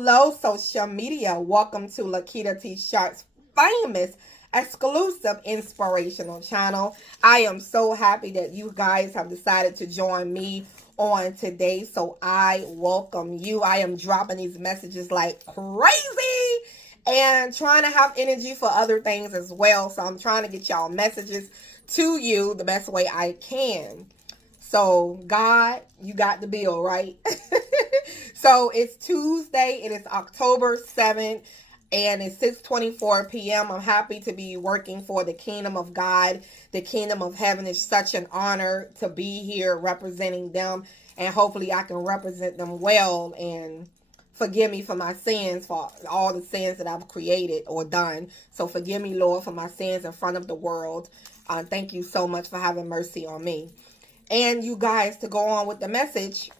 Hello, social media. Welcome to Lakitatsharpe's famous exclusive inspirational channel. I am so happy that you guys have decided to join me on today. So I welcome you. I am dropping these messages like crazy and trying to have energy for other things as well. So I'm trying to get y'all messages to you the best way I can. So, God, you got the bill, right? So, it's Tuesday. It is October 7th, and it's 6:24 p.m. I'm happy to be working for the kingdom of God, the kingdom of heaven. It's such an honor to be here representing them, and hopefully I can represent them well and forgive me for my sins, for all the sins that I've created or done. So, forgive me, Lord, for my sins in front of the world. Thank you so much for having mercy on me. And you guys, to go on with the message,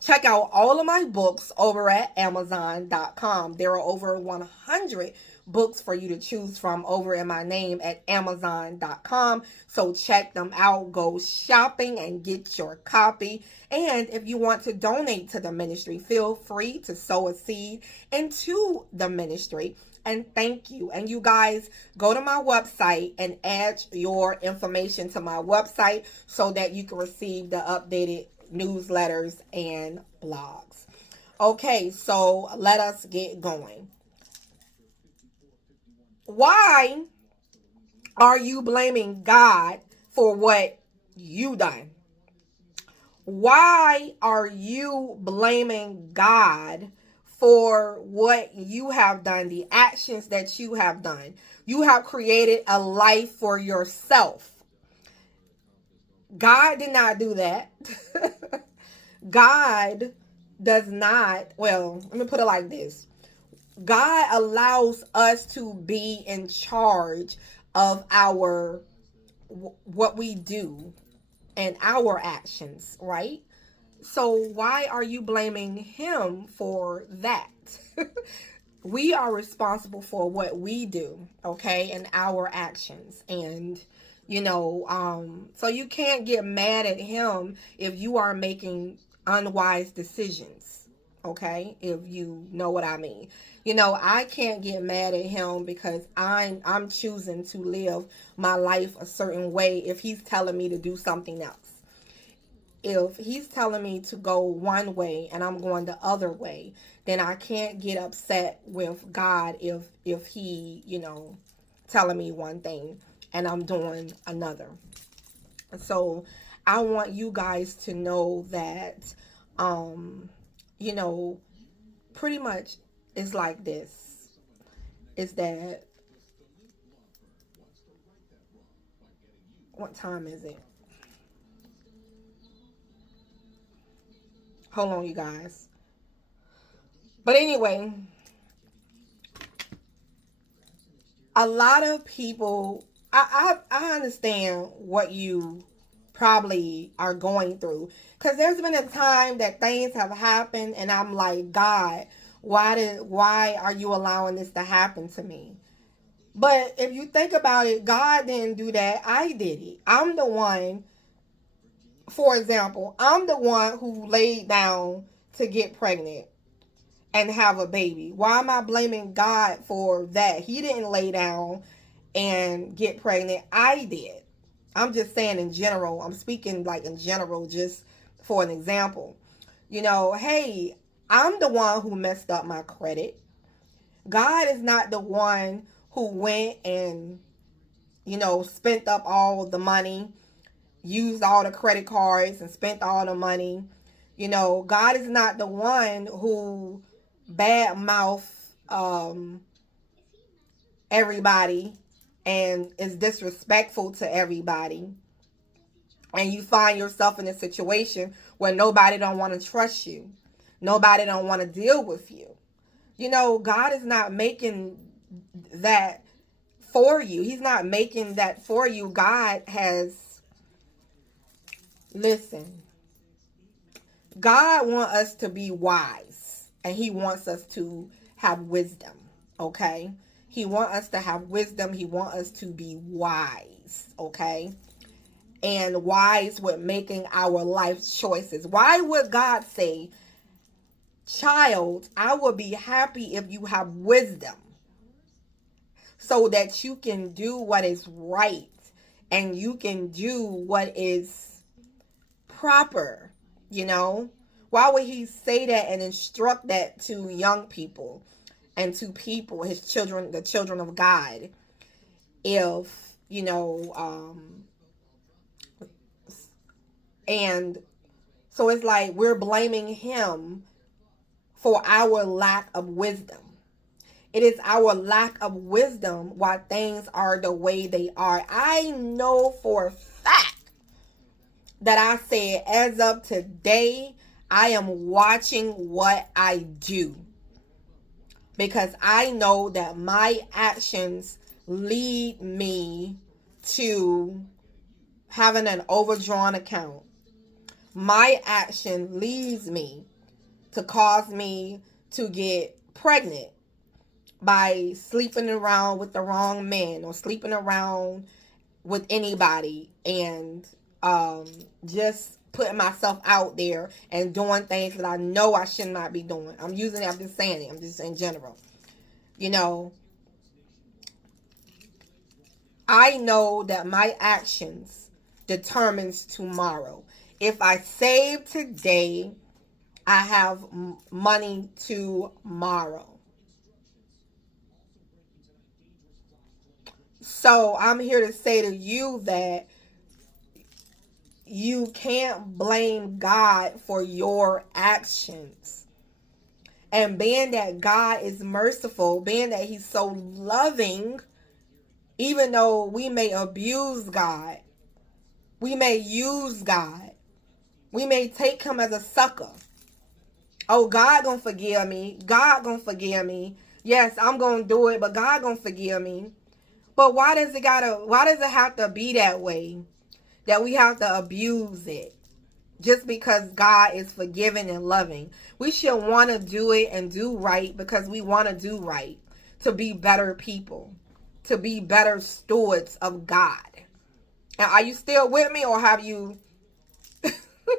check out all of my books over at Amazon.com. There are over 100 books for you to choose from over in my name at Amazon.com. So check them out. Go shopping and get your copy. And if you want to donate to the ministry, feel free to sow a seed into the ministry. And thank you. And you guys, go to my website and add your information to my website so that you can receive the updated newsletters and blogs. Okay, so let us get going. Why are you blaming God for what you done? Why are you blaming God for what you have done, the actions that you have done? You have created a life for yourself. God did not do that. God does not, well, let me put it like this. God allows us to be in charge of what we do and our actions, right? So why are you blaming him for that? We are responsible for what we do, okay, and our actions. And, so you can't get mad at him if you are making unwise decisions, okay, if you know what I mean. I can't get mad at him because I'm choosing to live my life a certain way if he's telling me to do something else. If he's telling me to go one way and I'm going the other way, then I can't get upset with God if he, telling me one thing and I'm doing another. So I want you guys to know that, pretty much it's like this. Is that, what time is it? Hold on, you guys. But anyway, a lot of people, I understand what you probably are going through. Because there's been a time that things have happened and I'm like, God, why are you allowing this to happen to me? But if you think about it, God didn't do that. I did it. I'm the one. For example, I'm the one who laid down to get pregnant and have a baby. Why am I blaming God for that? He didn't lay down and get pregnant. I did. I'm just saying in general. I'm speaking like in general just for an example. Hey, I'm the one who messed up my credit. God is not the one who went and, spent up all the money, used all the credit cards and spent all the money. God is not the one who badmouth everybody and is disrespectful to everybody. And you find yourself in a situation where nobody don't want to trust you. Nobody don't want to deal with you. God is not making that for you. He's not making that for you. God has, listen, God wants us to be wise and he wants us to have wisdom, okay? He wants us to have wisdom. He wants us to be wise, okay? And wise with making our life choices. Why would God say, child, I will be happy if you have wisdom so that you can do what is right and you can do what is proper, you know? Why would he say that and instruct that to young people and to people, his children, the children of God, if, and so it's like we're blaming him for our lack of wisdom. It is our lack of wisdom why things are the way they are. I know for a fact that I said, as of today, I am watching what I do. Because I know that my actions lead me to having an overdrawn account. My action leads me to cause me to get pregnant by sleeping around with the wrong man or sleeping around with anybody and just putting myself out there and doing things that I know I should not be doing. I'm just saying it. I'm just in general. I know that my actions determines tomorrow. If I save today, I have money tomorrow. So I'm here to say to you that you can't blame God for your actions. And being that God is merciful, being that he's so loving, even though we may abuse God, we may use God, we may take him as a sucker. Oh, God gonna forgive me. God gonna forgive me. Yes, I'm gonna do it, but God gonna forgive me. But why does it have to be that way? That we have to abuse it just because God is forgiving and loving. We should want to do it and do right because we want to do right, to be better people, to be better stewards of God. And are you still with me, or have you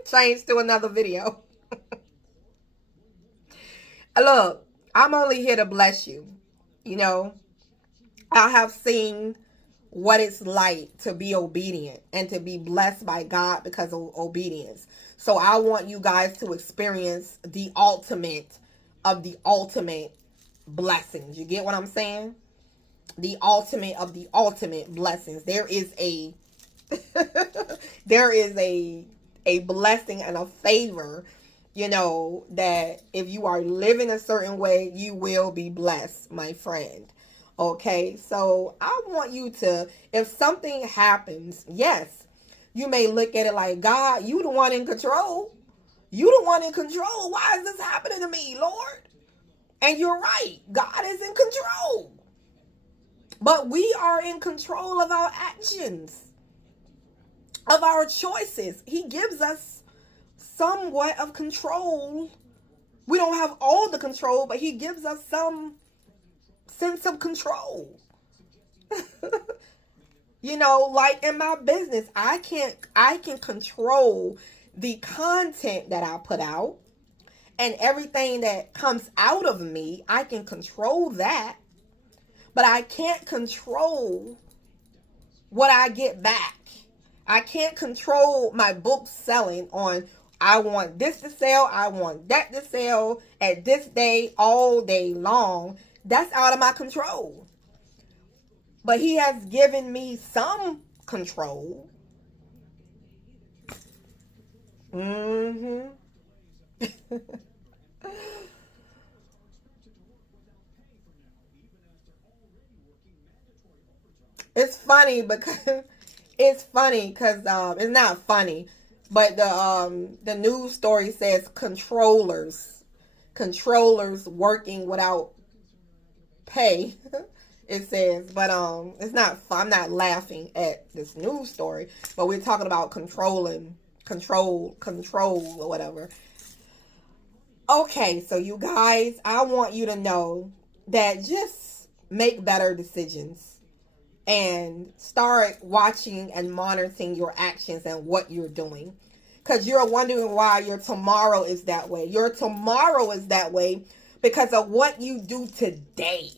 changed to another video? Look, I'm only here to bless you. I have seen what it's like to be obedient and to be blessed by God because of obedience. So I want you guys to experience the ultimate of the ultimate blessings. You get what I'm saying? The ultimate of the ultimate blessings. There is a there is a blessing and a favor, that if you are living a certain way, you will be blessed, my friend. Okay, so I want you to, if something happens, yes, you may look at it like, God, you the one in control. You the one in control. Why is this happening to me, Lord? And you're right. God is in control. But we are in control of our actions, of our choices. He gives us somewhat of control. We don't have all the control, but he gives us some sense of control. Like in my business, I can control the content that I put out, and everything that comes out of me, I can control that, but I can't control what I get back. I can't control my book selling on, I want this to sell, I want that to sell at this day, all day long. That's out of my control. But he has given me some control. It's funny because it's not funny, but the news story says controllers working without pay. It says, but it's not. I'm not laughing at this news story, but we're talking about control or whatever. Okay, so you guys, I want you to know that just make better decisions and start watching and monitoring your actions and what you're doing. because you're wondering why your tomorrow is that way. Your tomorrow is that way because of what you do today.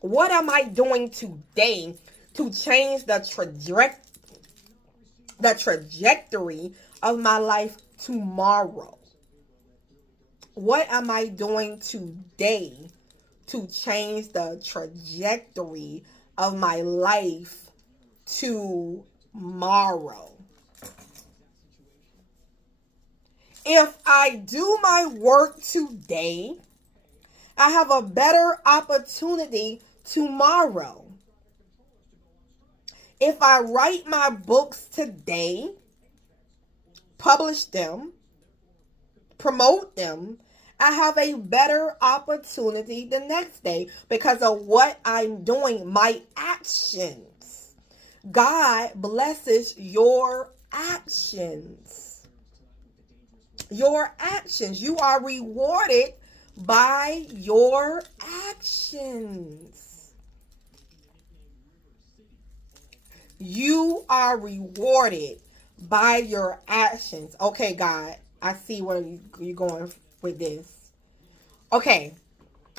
What am I doing today to change the trajectory of my life tomorrow? What am I doing today to change the trajectory of my life tomorrow? If I do my work today, I have a better opportunity tomorrow. If I write my books today, publish them, promote them, I have a better opportunity the next day because of what I'm doing, my actions. God blesses your actions. Your actions. You are rewarded by your actions. You are rewarded by your actions. Okay, God, I see where you're going with this. Okay,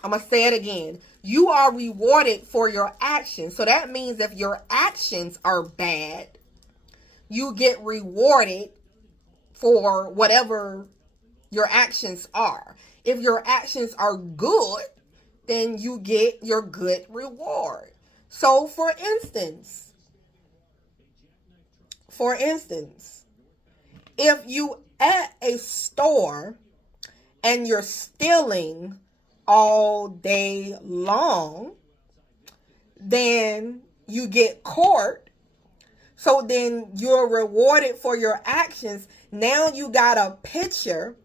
I'm going to say it again. You are rewarded for your actions. So that means if your actions are bad, you get rewarded for whatever your actions are. If your actions are good, then you get your good reward. So for instance, if you at a store and you're stealing all day long, then you get caught. So then you're rewarded for your actions. Now you got a picture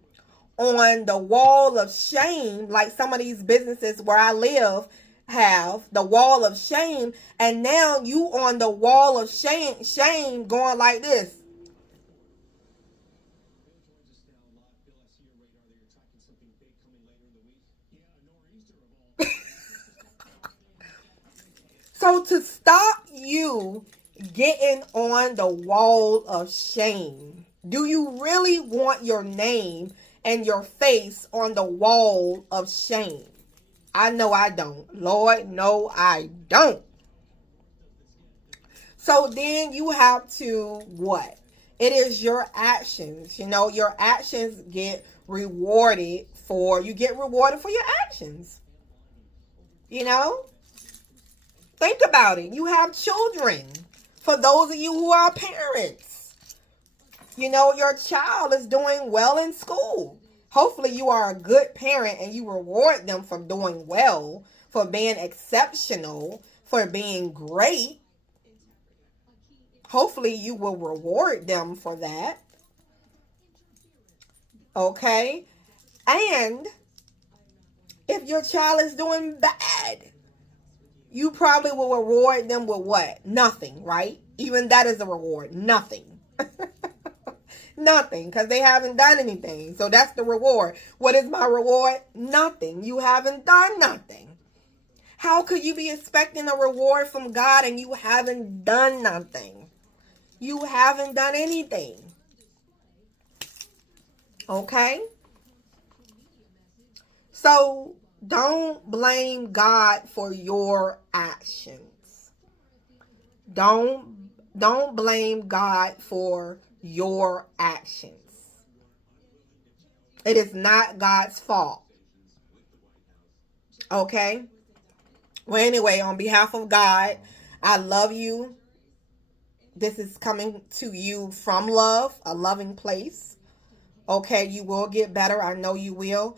on the wall of shame, like some of these businesses where I live have the wall of shame, and now you on the wall of shame going like this. So to stop you getting on the wall of shame, do you really want your name and your face on the wall of shame? I know I don't. Lord, no, I don't. So then you have to what? It is your actions. You know, your actions get rewarded for, you get rewarded for your actions. You know? Think about it. You have children. For those of you who are parents, you know, your child is doing well in school. Hopefully you are a good parent and you reward them for doing well, for being exceptional, for being great. Hopefully you will reward them for that. Okay? And if your child is doing bad, you probably will reward them with what? Nothing, right? Even that is a reward. Nothing. Nothing, because they haven't done anything. So that's the reward. What is my reward? Nothing. You haven't done nothing. How could you be expecting a reward from God and you haven't done nothing? You haven't done anything. Okay? So don't blame God for your actions. Don't blame God for your actions. It is not God's fault. Okay? Well, anyway, on behalf of God, I love you. This is coming to you from love, a loving place. Okay, you will get better. I know you will.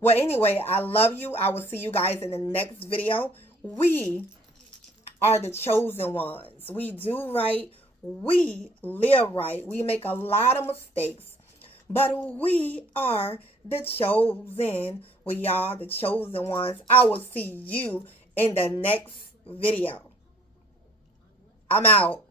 Well, anyway, I love you. I will see you guys in the next video. We are the chosen ones. We do right. We live right. We make a lot of mistakes, but we are the chosen. We are the chosen ones. I will see you in the next video. I'm out.